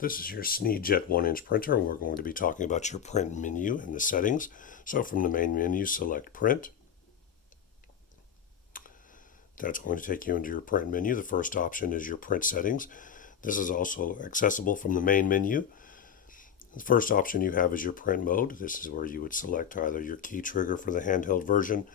This is your SNEED-JET 1-inch printer, and we're going to be talking about your print menu and the settings. So from the main menu, select Print. That's going to take you into your print menu. The first option is your print settings. This is also accessible from the main menu. The first option you have is your print mode. This is where you would select either your key trigger for the handheld version,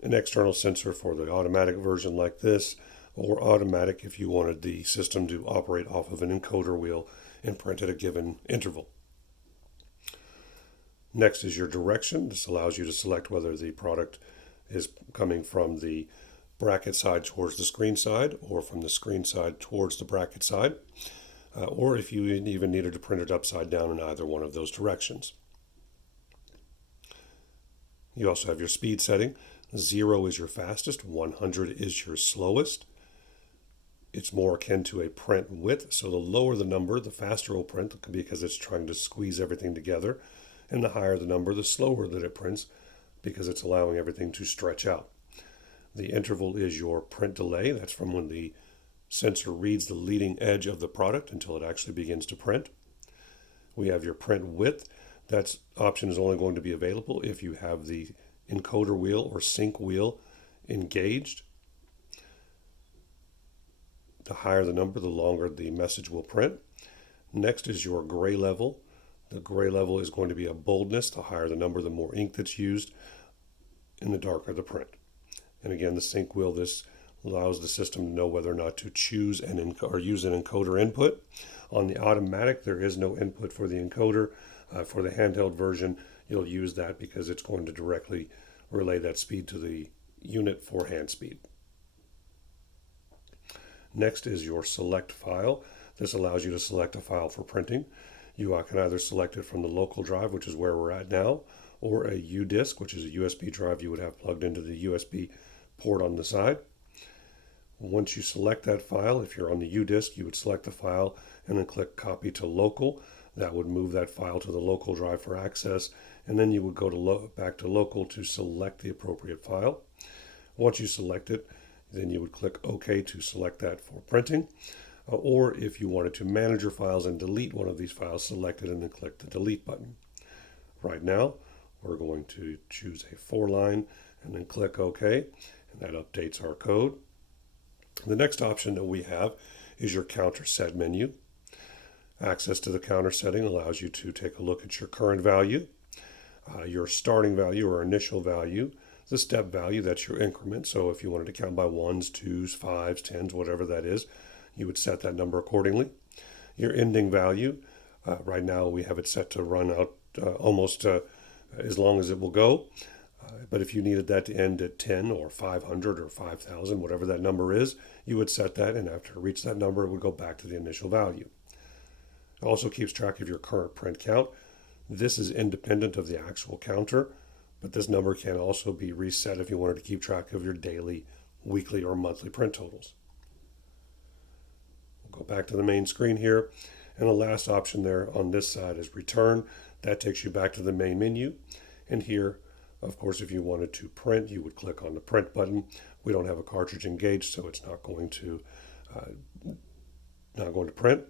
an external sensor for the automatic version like this, or automatic if you wanted the system to operate off of an encoder wheel and print at a given interval. Next is your direction. This allows you to select whether the product is coming from the bracket side towards the screen side, or from the screen side towards the bracket side, or if you even needed to print it upside down in either one of those directions. You also have your speed setting. 0 is your fastest, 100 is your slowest. It's more akin to a print width, so the lower the number, the faster it will print because it's trying to squeeze everything together, and the higher the number, the slower that it prints because it's allowing everything to stretch out. The interval is your print delay. That's from when the sensor reads the leading edge of the product until it actually begins to print. We have your print width. That option is only going to be available if you have the encoder wheel or sync wheel engaged. The higher the number, the longer the message will print. Next is your gray level. The gray level is going to be a boldness. The higher the number, the more ink that's used, and the darker the print. And again, the sync wheel, this allows the system to know whether or not to choose or use an encoder input. On the automatic, there is no input for the encoder. For the handheld version, you'll use that because it's going to directly relay that speed to the unit for hand speed. Next is your select file. This allows you to select a file for printing. You can either select it from the local drive, which is where we're at now, or a U-disk, which is a USB drive you would have plugged into the USB port on the side. Once you select that file, if you're on the U-disk, you would select the file and then click Copy to Local. That would move that file to the local drive for access, and then you would go back to local to select the appropriate file. Once you select it, then you would click OK to select that for printing. Or if you wanted to manage your files and delete one of these files, select it and then click the Delete button. Right now, we're going to choose a 4-line and then click OK, and that updates our code. The next option that we have is your counter set menu. Access to the counter setting allows you to take a look at your current value, your starting value or initial value, the step value, that's your increment. So if you wanted to count by 1s, 2s, 5s, 10s, whatever that is, you would set that number accordingly. Your ending value, right now we have it set to run out almost as long as it will go. But if you needed that to end at 10 or 500 or 5,000, whatever that number is, you would set that, and after it reached that number, it would go back to the initial value. It also keeps track of your current print count. This is independent of the actual counter, but this number can also be reset if you wanted to keep track of your daily, weekly, or monthly print totals. We'll go back to the main screen here, and the last option there on this side is Return. That takes you back to the main menu, and here, of course, if you wanted to print, you would click on the Print button. We don't have a cartridge engaged, so it's not going to print.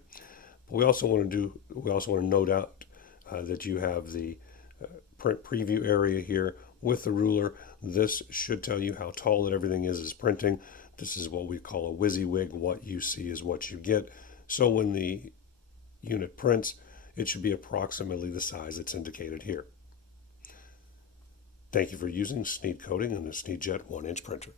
But we also want to note out that you have the print preview area here with the ruler. This should tell you how tall that everything is printing. This is what we call a WYSIWYG. What you see is what you get. So when the unit prints, it should be approximately the size that's indicated here. Thank you for using SNEED coding on the SNEED-JET 1-inch printer.